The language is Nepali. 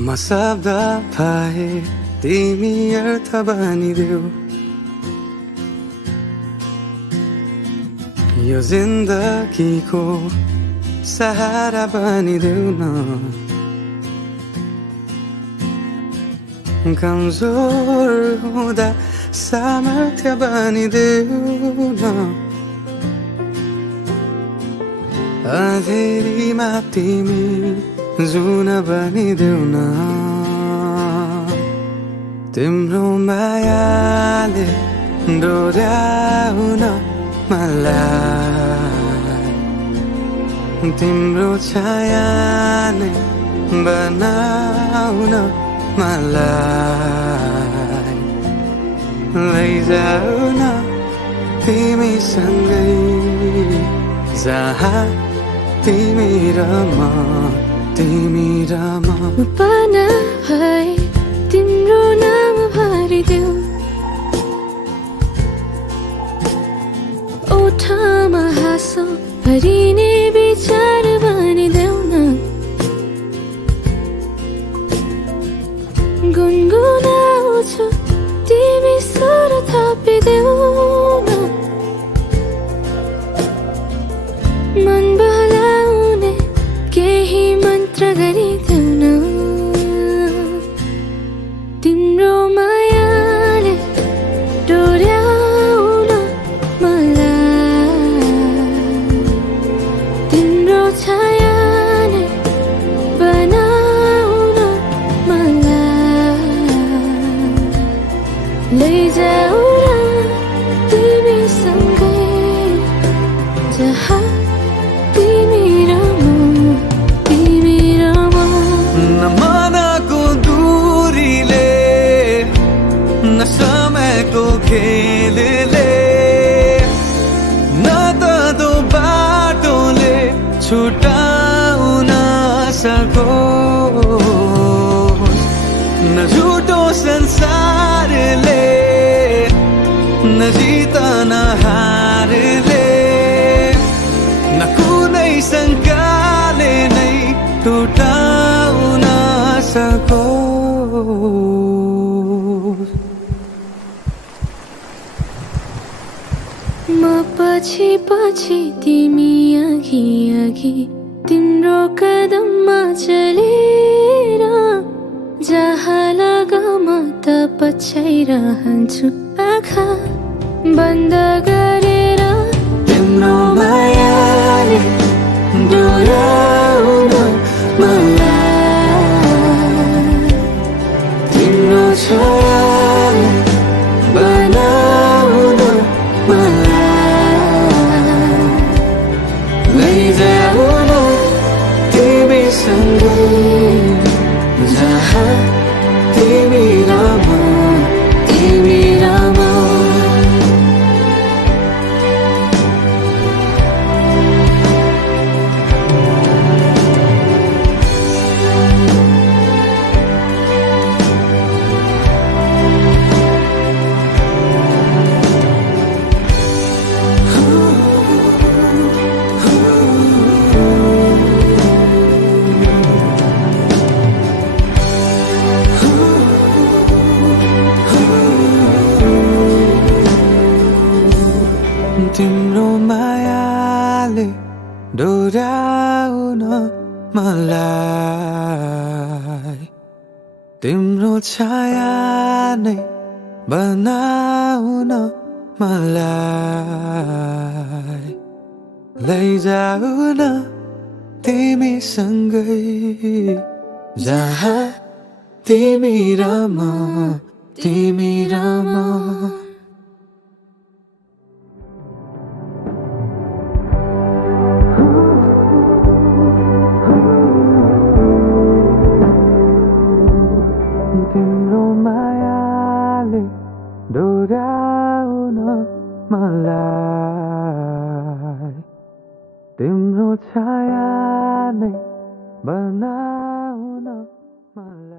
म शब्द भए तिमी अर्थ बनिदेऊ यो जिन्दगीको सहारा बनिदेऊ न कमजोर हुँदा सामर्थ्य बनिदेऊ न अँधेरीमा तिमी जुन बनिदेऊ न तिम्रो मायाले डोर्याउन मलाई तिम्रो छाया नै बनाउन मलाई लैजाऊ न तिमीसँगै जहाँ तिमी र म पाना भए तिम्रो नाम भरिदेऊ ओठमा हाँसो भरिने विचार बनिदेऊ न गुनगुनाउँछु तिमी स्वर थपिदेऊ न मन बहलाउने केही मन्त्र गरिदेऊ न तिम्रो मायाले डोर्याउन मलाई तिम्रो छाया नै बनाउन मलाई लैजाऊ न तिमीसँगै जहाँ तिमी र म न मनको दूरीले न समयको खेलले न त दो बाटोले छुटाउन सकोस् न झुटो संसारले न जितन हारले न कुनै शङ्काले नै टुटाउन सकोस् म पछि पछि तिमी अघि अघि तिम्रो कदममा चलेर जहाँ लगाम त पछ्याइरहन्छु आँखा बन्द गरेर तिम्रो मायाले डोर्याउन मलाई तिम्रो छाया बनाउन मलाई लैजाऊ न तिमीसँगै जहाँ तिमी र म तिम्रो मायाले डोर्याउन मलाई तिम्रो छाया नै बनाउन मलाई लैजाऊ न तिमीसँगै जहाँ तिमी र म तिम्रो मायाले डोर्याउन मलाई तिम्रो छाया नै बनाउन मलाई